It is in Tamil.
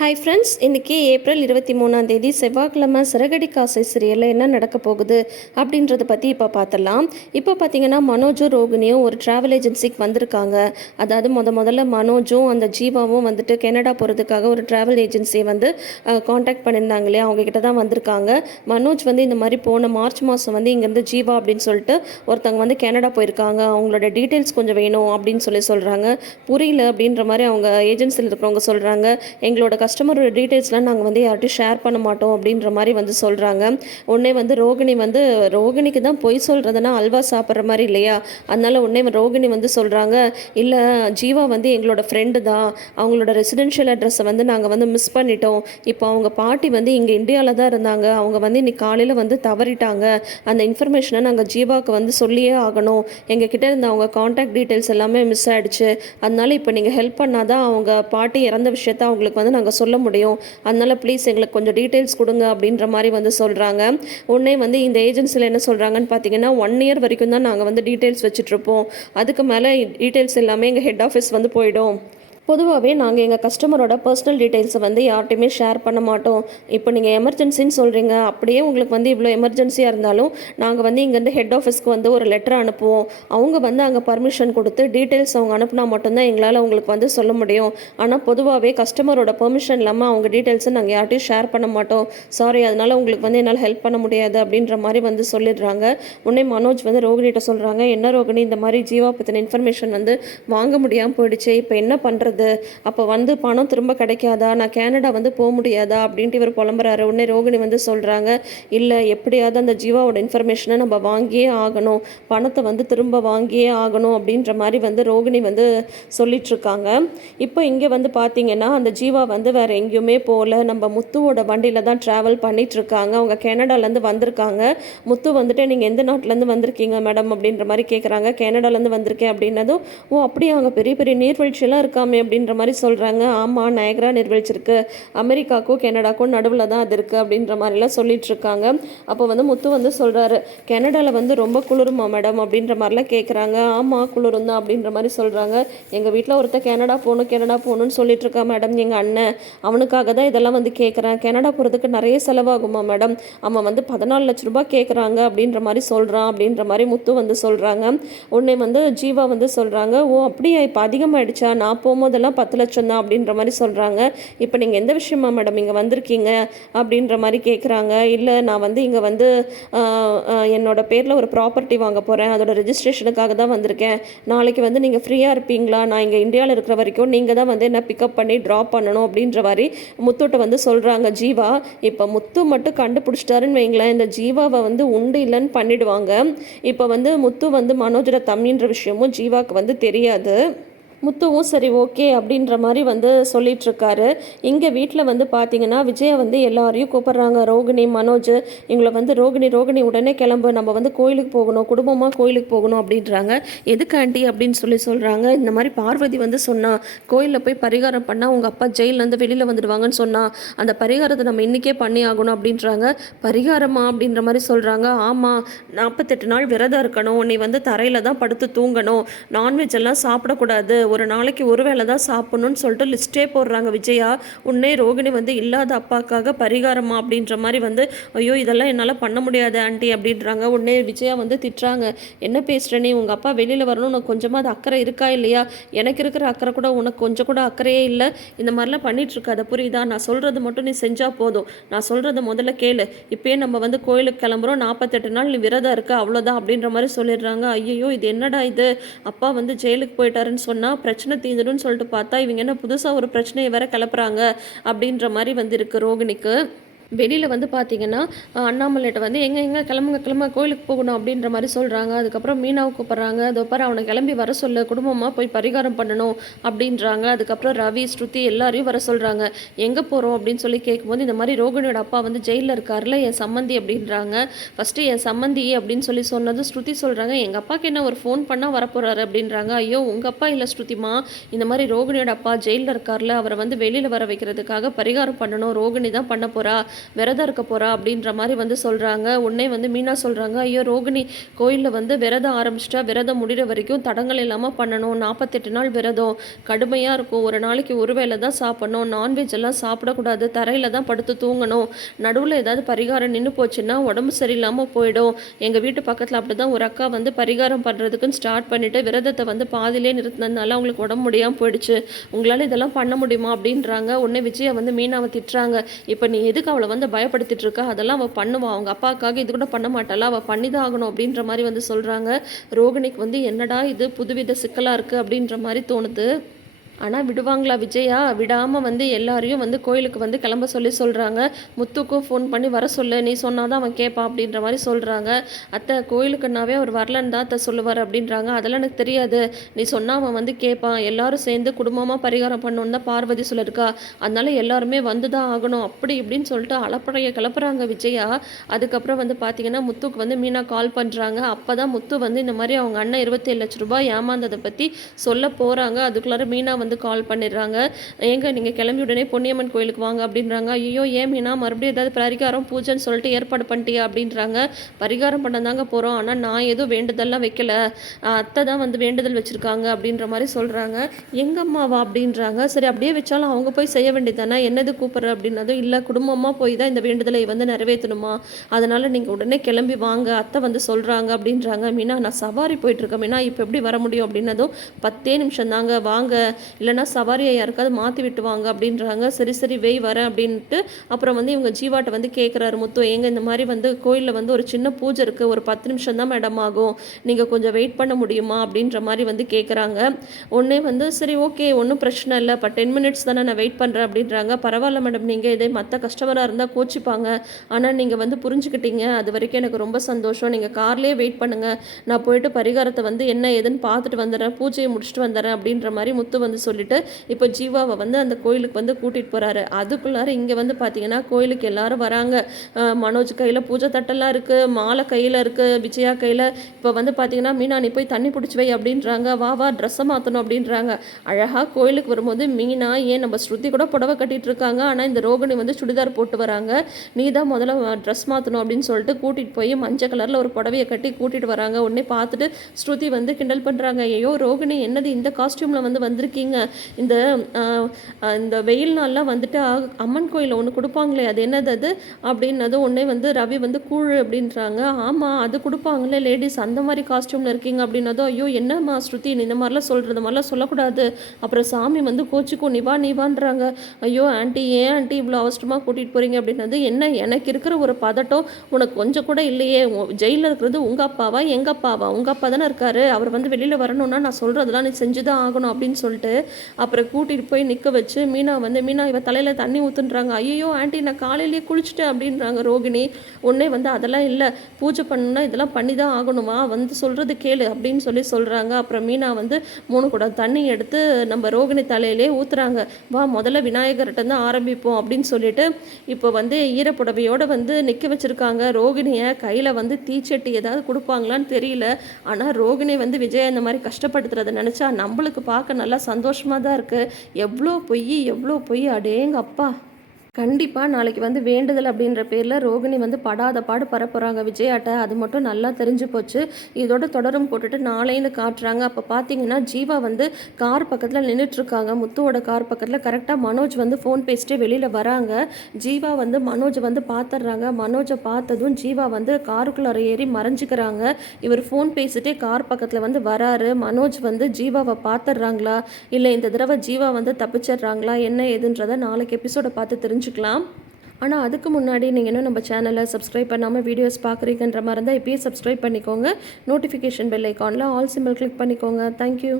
ஹாய் ஃப்ரெண்ட்ஸ் இன்றைக்கி ஏப்ரல் இருபத்தி மூணாம் தேதி செவ்வாய்க்கிழமை சிறகடி காசை சீரியலில் என்ன நடக்க போகுது அப்படின்றத பற்றி இப்போ பார்த்துடலாம் இப்போ பார்த்தீங்கன்னா மனோஜும் ரோகிணியும் ஒரு ட்ராவல் ஏஜென்சிக்கு வந்திருக்காங்க. அதாவது முத முதல்ல மனோஜும் அந்த ஜீவாவும் வந்துட்டு கனடா போகிறதுக்காக ஒரு ட்ராவல் ஏஜென்சியை வந்து காண்டாக்ட் பண்ணியிருந்தாங்க இல்லையா அவங்கக்கிட்ட தான் வந்திருக்காங்க. மனோஜ் வந்து இந்த மாதிரி போன மார்ச் மாதம் வந்து இங்கேருந்து ஜீவா அப்படின்னு சொல்லிட்டு ஒருத்தவங்க வந்து கனடா போயிருக்காங்க. அவங்களோட டீட்டெயில்ஸ் கொஞ்சம் வேணும் அப்படின்னு சொல்லி சொல்கிறாங்க புரியல அப்படின்ற மாதிரி அவங்க ஏஜென்சியில் இருக்கிறவங்க சொல்கிறாங்க எங்களோட கஸ்டமரோட டீட்டெயில்ஸ்லாம் நாங்கள் வந்து யார்கிட்டையும் ஷேர் பண்ண மாட்டோம் அப்படின்ற மாதிரி வந்து சொல்கிறாங்க உடனே வந்து ரோகிணி வந்து ரோகிணிக்கு தான் பொய் சொல்கிறதுனா அல்வா சாப்பிட்ற மாதிரி இல்லையா? அதனால் உடனே ரோகிணி வந்து சொல்கிறாங்க இல்லை ஜீவா வந்து எங்களோட ஃப்ரெண்டு தான். அவங்களோட ரெசிடென்ஷியல் அட்ரஸை வந்து நாங்கள் வந்து மிஸ் பண்ணிட்டோம். இப்போ அவங்க பாட்டி வந்து இங்கே இந்தியாவில் தான் இருந்தாங்க. அவங்க வந்து இன்னைக்கு காலையில் வந்து தவறிட்டாங்க. அந்த இன்ஃபர்மேஷனை நாங்கள் ஜீவாவுக்கு வந்து சொல்லியே ஆகணும். எங்ககிட்ட இருந்த அவங்க காண்டாக்ட் டீட்டெயில்ஸ் எல்லாமே மிஸ் ஆகிடுச்சு அதனால இப்போ நீங்கள் ஹெல்ப் பண்ணாதான் அவங்க பாட்டி இறந்த விஷயத்த அவங்களுக்கு வந்து நாங்கள் சொல்ல முடியும். அதனால் ப்ளீஸ் எங்களுக்கு கொஞ்சம் டீட்டெயில்ஸ் கொடுங்க அப்படின்ற மாதிரி வந்து சொல்கிறாங்க உடனே வந்து இந்த ஏஜென்சியில் என்ன சொல்கிறாங்கன்னு பார்த்தீங்கன்னா ஒன் இயர் வரைக்கும் தான் நாங்கள் வந்து டீட்டெயில்ஸ் வச்சுட்ருப்போம் அதுக்கு மேலே டீட்டெயில்ஸ் எல்லாமே எங்கள் ஹெட் ஆஃபீஸ் வந்து போயிடும். பொதுவாகவே நாங்கள் எங்கள் கஸ்டமரோட பர்சனல் டீட்டெயில்ஸை வந்து யார்ட்டையுமே ஷேர் பண்ண மாட்டோம். இப்போ நீங்கள் எமர்ஜென்சின்னு சொல்கிறீங்க அப்படியே உங்களுக்கு வந்து இவ்வளோ எமர்ஜென்சியாக இருந்தாலும் நாங்கள் வந்து இங்கேருந்து ஹெட் ஆஃபீஸ்க்கு வந்து ஒரு லெட்டர் அனுப்புவோம். அவங்க வந்து அங்கே பர்மிஷன் கொடுத்து டீட்டெயில்ஸ் அவங்க அனுப்புனா மட்டும்தான் எங்களால் உங்களுக்கு வந்து சொல்ல முடியும். ஆனால் பொதுவாகவே கஸ்டமரோட பெர்மிஷன் இல்லாமல் அவங்க டீட்டெயில்ஸை நாங்கள் யார்ட்டையும் ஷேர் பண்ண மாட்டோம். சாரி அதனால் உங்களுக்கு வந்து என்னால் ஹெல்ப் பண்ண முடியாது அப்படின்ற மாதிரி வந்து சொல்லிடுறாங்க. உடனே மனோஜ் வந்து ரோகிணிகிட்ட சொல்கிறாங்க என்ன ரோகிணி இந்த மாதிரி ஜீவா பற்றின இன்ஃபர்மேஷன் வந்து வாங்க முடியாமல் போயிடுச்சு. இப்போ என்ன பண்ணுறது அப்போ வந்து பணம் திரும்ப கிடைக்காதா? நான் கேனடா வந்து போக முடியாதா? அப்படின்ட்டு இவர் புலம்புறாரு. உடனே ரோகிணி வந்து சொல்கிறாங்க இல்லை எப்படியாவது அந்த ஜீவாவோட இன்ஃபர்மேஷனை நம்ம வாங்கியே ஆகணும். பணத்தை வந்து திரும்ப வாங்கியே ஆகணும். அப்படின்ற மாதிரி வந்து ரோகிணி வந்து சொல்லிட்டு இருக்காங்க இப்போ இங்கே வந்து பார்த்தீங்கன்னா அந்த ஜீவா வந்து வேறு எங்கேயுமே போகல. நம்ம முத்துவோட வண்டியில் தான் ட்ராவல் பண்ணிகிட்ருக்காங்க அவங்க கேனடாலேருந்து வந்திருக்காங்க. முத்து வந்துட்டு நீங்கள் எந்த நாட்டிலேருந்து வந்திருக்கீங்க மேடம் அப்படின்ற மாதிரி கேட்குறாங்க கேனடாலேருந்து வந்திருக்கேன் அப்படின்னதும் ஓ அப்படியே? அங்கே பெரிய பெரிய நீர்வீழ்ச்சியெல்லாம் இருக்காமே அப்படின்ற மாதிரி சொல்கிறாங்க ஆமாம் நயக்ரா நீர்வீழ்ச்சி இருக்குது அமெரிக்காக்கும் கனடாக்கும் நடுவில் தான் அது இருக்குது அப்படின்ற மாதிரிலாம் சொல்லிட்டுருக்காங்க அப்போ வந்து முத்து வந்து சொல்கிறாரு கனடாவில் வந்து ரொம்ப குளிருமா மேடம் அப்படின்ற மாதிரிலாம் கேட்குறாங்க ஆமாம் குளிரும் தான் அப்படின்ற மாதிரி சொல்கிறாங்க எங்கள் வீட்டில் ஒருத்தர் கனடா போகணும் கனடா போகணும்னு சொல்லிட்டுருக்கா மேடம் எங்கள் அண்ணன். அவனுக்காக தான் இதெல்லாம் வந்து கேட்குறேன் கனடா போகிறதுக்கு நிறைய செலவாகுமா மேடம் அவன் வந்து பதினாலு லட்ச ரூபாய் கேட்குறாங்க அப்படின்ற மாதிரி சொல்கிறான் அப்படின்ற மாதிரி முத்து வந்து சொல்கிறாங்க உடனே வந்து ஜீவா வந்து சொல்கிறாங்க ஓ அப்படியா? இப்போ அதிகமாகிடுச்சா நான் போகும்போது போகும்போதெல்லாம் பத்து லட்சம் தான் அப்படின்ற மாதிரி சொல்கிறாங்க இப்போ நீங்கள் எந்த விஷயமா மேடம் இங்கே வந்திருக்கீங்க அப்படின்ற மாதிரி கேட்குறாங்க இல்லை நான் வந்து இங்கே வந்து என்னோட பேரில் ஒரு ப்ராப்பர்ட்டி வாங்க போகிறேன் அதோட ரெஜிஸ்ட்ரேஷனுக்காக தான் வந்திருக்கேன். நாளைக்கு வந்து நீங்கள் ஃப்ரீயாக இருப்பீங்களா? நான் இங்கே இந்தியாவில் இருக்கிற வரைக்கும் நீங்கள் தான் வந்து என்ன பிக்கப் பண்ணி ட்ராப் பண்ணணும் அப்படின்ற மாதிரி முத்துட்ட வந்து சொல்கிறாங்க ஜீவா. இப்போ முத்து மட்டும் கண்டுபிடிச்சிட்டாருன்னு வைங்களேன். இந்த ஜீவாவை வந்து உண்டு இல்லைன்னு பண்ணிடுவாங்க. இப்போ வந்து முத்து வந்து மனோஜோட தம்மின்ற விஷயமும் ஜீவாக்கு வந்து தெரியாது. முத்துவும் சரி ஓகே அப்படின்ற மாதிரி வந்து சொல்லிகிட்ருக்காரு இங்கே வீட்டில் வந்து பார்த்தீங்கன்னா விஜயா வந்து எல்லாரையும் கூப்பிட்றாங்க. ரோகிணி மனோஜ் இவங்களை வந்து ரோகிணி ரோகிணி உடனே கிளம்பு நம்ம வந்து கோயிலுக்கு போகணும் குடும்பமாக கோயிலுக்கு போகணும் அப்படின்றாங்க. எதுக்கு ஆண்டி அப்படின்னு சொல்லி சொல்கிறாங்க இந்த மாதிரி பார்வதி வந்து சொன்னால் கோயிலில் போய் பரிகாரம் பண்ணால் உங்கள் அப்பா ஜெயிலேருந்து வெளியில் வந்துடுவாங்கன்னு சொன்னால் அந்த பரிகாரத்தை நம்ம இன்றைக்கே பண்ணி ஆகணும் அப்படின்றாங்க. பரிகாரமா அப்படின்ற மாதிரி சொல்கிறாங்க ஆமாம் நாற்பத்தெட்டு நாள் விரதம் இருக்கணும். நீ வந்து தரையில் தான் படுத்து தூங்கணும். நான்வெஜ் எல்லாம் சாப்பிடக்கூடாது. ஒரு நாளைக்கு ஒரு வேளை தான் சாப்பிடணும்னு சொல்லிட்டு லிஸ்ட்டே போடுறாங்க. விஜயா உன்னே ரோகிணி வந்து இல்லாத அப்பாக்காக பரிகாரமா அப்படின்ற மாதிரி வந்து ஐயோ இதெல்லாம் என்னால் பண்ண முடியாது ஆண்டி அப்படின்றாங்க. உடனே விஜயா வந்து திட்டுறாங்க. என்ன பேசுகிற நீ? உங்கள் அப்பா வெளியில் வரணும் உனக்கு கொஞ்சமாக அது அக்கறை இருக்கா இல்லையா? எனக்கு இருக்கிற அக்கறை கூட உனக்கு கொஞ்சம் கூட அக்கறையே இல்லை. இந்த மாதிரிலாம் பண்ணிகிட்ருக்காத புரியுதா? நான் சொல்கிறது மட்டும் நீ செஞ்சால் போதும். நான் சொல்கிறத முதல்ல கேளு. இப்பயே நம்ம வந்து கோயிலுக்கு கிளம்புறோம். நாற்பத்தெட்டு நாள் நீ விரதம் இருக்க அவ்வளோதான் அப்படின்ற மாதிரி சொல்லிடுறாங்க. ஐயோ இது என்னடா இது? அப்பா வந்து ஜெயிலுக்கு போயிட்டாருன்னு சொன்னால் பிரச்சனை தீந்துடும் சொல்லிட்டு பார்த்தா இவங்க என்ன புதுசாக ஒரு பிரச்சனையை வேற கிளப்புறாங்க அப்படின்ற மாதிரி வந்திருக்கு ரோகிணிக்கு. வெளியில் வந்து பார்த்தீங்கன்னா அண்ணாமலைகிட்ட வந்து எங்கே எங்கே கிளம்புங்க கிளம்ப கோயிலுக்கு போகணும் அப்படின்ற மாதிரி சொல்கிறாங்க அதுக்கப்புறம் மீனாவை கூப்பிட்றாங்க. அதோ பாரு அவனை கிளம்பி வர சொல்ல. குடும்பமாக போய் பரிகாரம் பண்ணணும் அப்படின்றாங்க. அதுக்கப்புறம் ரவி ஸ்ருதி எல்லாரையும் வர சொல்கிறாங்க எங்கே போகிறோம் அப்படின்னு சொல்லி கேட்கும்போது இந்த மாதிரி ரோகிணியோட அப்பா வந்து ஜெயிலில் இருக்கார்ல என் சம்மந்தி அப்படின்றாங்க. ஃபஸ்ட்டு என் சம்மந்தி அப்படின்னு சொல்லி சொன்னது ஸ்ருதி சொல்கிறாங்க எங்கள் அப்பாவுக்கு என்ன ஒரு ஃபோன் பண்ணால் வரப்போகிறாரு அப்படின்றாங்க. ஐயோ உங்கள் அப்பா இல்லை ஸ்ருதிமா இந்த மாதிரி ரோகிணியோட அப்பா ஜெயிலில் இருக்கார்ல அவரை வந்து வெளியில் வர வைக்கிறதுக்காக பரிகாரம் பண்ணணும். ரோகிணி தான் பண்ண போகிறா விரதம் இருக்க போகிறா அப்படின்ற மாதிரி வந்து சொல்கிறாங்க உடனே வந்து மீனா சொல்கிறாங்க ஐயோ ரோகிணி கோயிலில் வந்து விரதம் ஆரம்பிச்சிட்டா விரதம் முடிகிற வரைக்கும் தடங்கள் இல்லாமல் பண்ணணும். நாற்பத்தெட்டு நாள் விரதம். கடுமையாக இருக்கும். ஒரு நாளைக்கு ஒரு வேளை தான் சாப்பிடணும். நான்வெஜ் எல்லாம் சாப்பிடக்கூடாது. தரையில் தான் படுத்து தூங்கணும். நடுவில் ஏதாவது பரிகாரம் நின்று போச்சுன்னா உடம்பு சரியில்லாமல் போயிடும். எங்கள் வீட்டு பக்கத்தில் அப்படி தான் ஒரு அக்கா வந்து பரிகாரம் பண்ணுறதுக்குன்னு ஸ்டார்ட் பண்ணிவிட்டு விரதத்தை வந்து பாதிலே நிறுத்தினதுனால அவங்களுக்கு உடம்பு முடியாமல் போயிடுச்சு. உங்களால் இதெல்லாம் பண்ண முடியுமா அப்படின்றாங்க. உடனே விஜயை வந்து மீனாவை திட்டுறாங்க. இப்போ நீ எதுக்கு அவளை வந்து பயப்படுத்திட்டு இருக்கா அதெல்லாம் அவள் பண்ணுவா. அவங்க அப்பாவுக்காக இது கூட பண்ண மாட்டாளா? அவள் பண்ணி தான் ஆகணும் அப்படின்ற மாதிரி வந்து சொல்கிறாங்க ரோகிணிக்கு வந்து என்னடா இது புதுவித சிக்கலாக இருக்குது அப்படின்ற மாதிரி தோணுது. ஆனால் விடுவாங்களா விஜயா? விடாமல் வந்து எல்லாரையும் வந்து கோயிலுக்கு வந்து கிளம்ப சொல்லி சொல்கிறாங்க முத்துக்கும் ஃபோன் பண்ணி வர சொல்லு. நீ சொன்னால் தான் அவன் கேட்பான் அப்படின்ற மாதிரி சொல்கிறாங்க அத்தை கோயிலுக்குன்னாவே அவர் வரலன்னு தான் அத்தை சொல்லுவார் அப்படின்றாங்க. அதெல்லாம் எனக்கு தெரியாது. நீ சொன்னால் அவன் வந்து கேட்பான் எல்லாரும் சேர்ந்து குடும்பமாக பரிகாரம் பண்ணணுன்னு தான் பார்வதி சொல்லியிருக்கா அதனால் எல்லாருமே வந்து தான் ஆகணும். அப்படி இப்படின்னு சொல்லிட்டு அளப்படைய கிளப்புறாங்க விஜயா. அதுக்கப்புறம் வந்து பார்த்தீங்கன்னா முத்துக்கு வந்து மீனா கால் பண்ணுறாங்க அப்போ தான் முத்து வந்து இந்த மாதிரி அவங்க அண்ணன் இருபத்தேழு லட்ச ரூபாய் ஏமாந்ததை பற்றி சொல்ல போகிறாங்க அதுக்குள்ளார மீனா வந்து கால் பண்ணிடுறாங்க. ஏங்க நீங்கள் கிளம்பி உடனே பொன்னியம்மன் கோயிலுக்கு வாங்க அப்படின்றாங்க. ஐயோ ஏன் மீனா மறுபடியும் ஏதாவது பரிகாரம் பூஜைன்னு சொல்லிட்டு ஏற்பாடு பண்ணிட்டியா அப்படின்றாங்க. பரிகாரம் பண்ண தாங்க போகிறோம் ஆனால் நான் எதுவும் வேண்டுதல்லாம் வைக்கல. அத்தை தான் வந்து வேண்டுதல் வச்சுருக்காங்க அப்படின்ற மாதிரி சொல்கிறாங்க எங்கம்மாவா அப்படின்றாங்க. சரி அப்படியே வச்சாலும் அவங்க போய் செய்ய வேண்டியதானே என்னது கூப்பிட்ற அப்படின்னதும் இல்லை குடும்பமாக போய் தான் இந்த வேண்டுதலை வந்து நிறைவேற்றணுமா? அதனால் நீங்கள் உடனே கிளம்பி வாங்க. அத்தை வந்து சொல்கிறாங்க அப்படின்றாங்க. மீனா நான் சவாரி போயிட்டுருக்கேன் மீனா இப்போ எப்படி வர முடியும்? அப்படின்னதும் பத்தே நிமிஷம் தாங்க. வாங்க. இல்லைன்னா சவாரியை யாருக்காவது மாற்றி விட்டுவாங்க அப்படின்றாங்க. சரி சரி வெய் வரேன் அப்படின்ட்டு அப்புறம் வந்து இவங்க ஜீவாட்ட வந்து கேட்குறாரு முத்து ஏங்க இந்த மாதிரி வந்து கோயிலில் வந்து ஒரு சின்ன பூஜை இருக்குது ஒரு பத்து நிமிஷம் தான் மேடம் ஆகும். நீங்கள் கொஞ்சம் வெயிட் பண்ண முடியுமா அப்படின்ற மாதிரி வந்து கேட்குறாங்க உடனே வந்து சரி ஓகே ஒன்றும் பிரச்சனை இல்லை. இப்போ டென் மினிட்ஸ் தானே நான் வெயிட் பண்ணுறேன் அப்படின்றாங்க. பரவாயில்ல மேடம் நீங்கள் இதே மற்ற கஸ்டமராக இருந்தால் கோச்சிப்பாங்க. ஆனால் நீங்கள் வந்து புரிஞ்சுக்கிட்டீங்க. அது வரைக்கும் எனக்கு ரொம்ப சந்தோஷம். நீங்கள் கார்லேயே வெயிட் பண்ணுங்கள் நான் போயிட்டு பரிகாரத்தை வந்து என்ன ஏதுன்னு பார்த்துட்டு வந்துடுறேன். பூஜையை முடிச்சுட்டு வந்துடுறேன் அப்படின்ற மாதிரி முத்து வந்து சொல்லிட்டு இப்போ ஜீவாவை வந்து அந்த கோயிலுக்கு வந்து கூட்டிகிட்டு போகிறாரு அதுக்குள்ளார இங்கே வந்து பார்த்தீங்கன்னா கோயிலுக்கு எல்லாரும் வராங்க. மனோஜ் கையில் பூஜை தட்டெல்லாம் இருக்குது மாலை கையில் இருக்குது விஜயா கையில். இப்போ வந்து பார்த்தீங்கன்னா மீனா நீ போய் தண்ணி பிடிச்சி வை அப்படின்றாங்க. வா வா ட்ரெஸ்ஸை மாற்றணும் அப்படின்றாங்க. அழகாக கோயிலுக்கு வரும்போது மீனா ஏன் நம்ம ஸ்ருதி கூட புடவை கட்டிகிட்டு இருக்காங்க? ஆனால் இந்த ரோகிணி வந்து சுடிதார் போட்டு வராங்க. நீ தான் முதல்ல ட்ரெஸ் மாற்றணும் அப்படின்னு சொல்லிட்டு கூட்டிகிட்டு போய் மஞ்சள் கலரில் ஒரு புடவையை கட்டி கூட்டிகிட்டு வராங்க. உடனே பார்த்துட்டு ஸ்ருதி வந்து கிண்டல் பண்ணுறாங்க ஐயோ ரோகிணி என்னது இந்த காஸ்டியூமில் வந்து வந்திருக்கீங்க? இந்த இந்த வெயில் நாளில் வந்துட்டு ஆ- அம்மன் கோயிலில் ஒன்று கொடுப்பாங்களே அது என்னது அது? அப்படின்னது உடனே வந்து ரவி வந்து கூழ் அப்படின்றாங்க. ஆமாம் அது கொடுப்பாங்களே லேடிஸ் அந்த மாதிரி காஸ்டியூமில் இருக்கீங்க அப்படின்னதும் ஐயோ என்னம்மா ஸ்ருதி இந்த மாதிரிலாம் சொல்கிறது மாதிரிலாம் சொல்லக்கூடாது. அப்புறம் சாமி வந்து கோச்சிக்கும் நிவா நிவான்றாங்க ஐயோ ஆண்டி ஏன் ஆண்டி இவ்வளோ அவசரமாக கூட்டிகிட்டு போகிறீங்க அப்படின்னது என்ன எனக்கு இருக்கிற ஒரு பதட்டம் உனக்கு கொஞ்சம் கூட இல்லையே. ஜெயிலில் இருக்கிறது உங்கள் அப்பாவா எங்கள் அப்பாவா? உங்கள் அப்பா தானே இருக்காரு. அவர் வந்து வெளியில் வரணும்னா நான் சொல்கிறதெல்லாம் நீ செஞ்சு தான் ஆகணும் அப்படின்னு சொல்லிட்டு அப்புறம் கூட்டிகிட்டு போய் நிற்க வச்சு மீனா வந்து மீனா இவ தலையில் தண்ணி ஊற்றுன்றாங்க ஐயோ ஆண்டி நான் காலையிலேயே குளிச்சுட்டேன் அப்படின்றாங்க ரோகிணி. உடனே வந்து அதெல்லாம் இல்லை. பூஜை பண்ணணும்னா இதெல்லாம் பண்ணி தான் ஆகணுமா வந்து சொல்கிறது கேளு அப்படின்னு சொல்லி சொல்கிறாங்க அப்புறம் மீனா வந்து மூணு குடம் தண்ணி எடுத்து நம்ம ரோகிணி தலையிலே ஊற்றுறாங்க வா முதல்ல விநாயகர்கிட்ட தான் ஆரம்பிப்போம் அப்படின்னு சொல்லிட்டு இப்போ வந்து ஈரப்புடவையோடு வந்து நிற்க வச்சுருக்காங்க. ரோகிணியை கையில் வந்து தீச்சட்டி ஏதாவது கொடுப்பாங்களான்னு தெரியல. ஆனால் ரோகிணி வந்து விஜய் இந்த மாதிரி கஷ்டப்படுத்துறதை நினச்சா நம்மளுக்கு பார்க்க நல்லா சந்தோஷம் சந்தோஷமாக தான் இருக்குது எவ்வளோ பொய் எவ்வளோ பொய் அடேங்க அப்பா கண்டிப்பாக நாளைக்கு வந்து வேண்டுதல் அப்படின்ற பேரில் ரோகிணி வந்து படாத பாடு பரப்புகிறாங்க விஜயாட்ட. அது மட்டும் நல்லா தெரிஞ்சு போச்சு. இதோட தொடரும் போட்டுட்டு நாளைன்னு காட்டுறாங்க. அப்போ பார்த்தீங்கன்னா ஜீவா வந்து கார் பக்கத்தில் நின்றுட்டுருக்காங்க முத்துவோட கார் பக்கத்தில் கரெக்டாக மனோஜ் வந்து ஃபோன் பேசிட்டே வெளியில் வராங்க. ஜீவா வந்து மனோஜ் வந்து பார்த்துட்றாங்க மனோஜை பார்த்ததும் ஜீவா வந்து காருக்குள்ளார ஏறி மறைஞ்சிக்கிறாங்க. இவர் ஃபோன் பேசிட்டே கார் பக்கத்தில் வந்து வராரு. மனோஜ் வந்து ஜீவாவை பார்த்துட்றாங்களா இல்லை இந்த தடவை ஜீவா வந்து தப்பிச்சிடுறாங்களா? என்ன ஏதுன்றதை நாளைக்கு எபிசோடை பார்த்து தெரிஞ்சு தெரிஞ்சுக்கலாம். ஆனால் அதுக்கு முன்னாடி நீங்கள் இன்னும் நம்ம சேனலை சப்ஸ்கிரைப் பண்ணாமல் வீடியோஸ் பார்க்குறீங்கன்ற மாதிரி இருந்தால் இப்போயே சப்ஸ்கிரைப் பண்ணிக்கோங்க. நோட்டிஃபிகேஷன் பெல் ஐக்கானில் ஆல் சிம்பிள் கிளிக் பண்ணிக்கோங்க. Thank you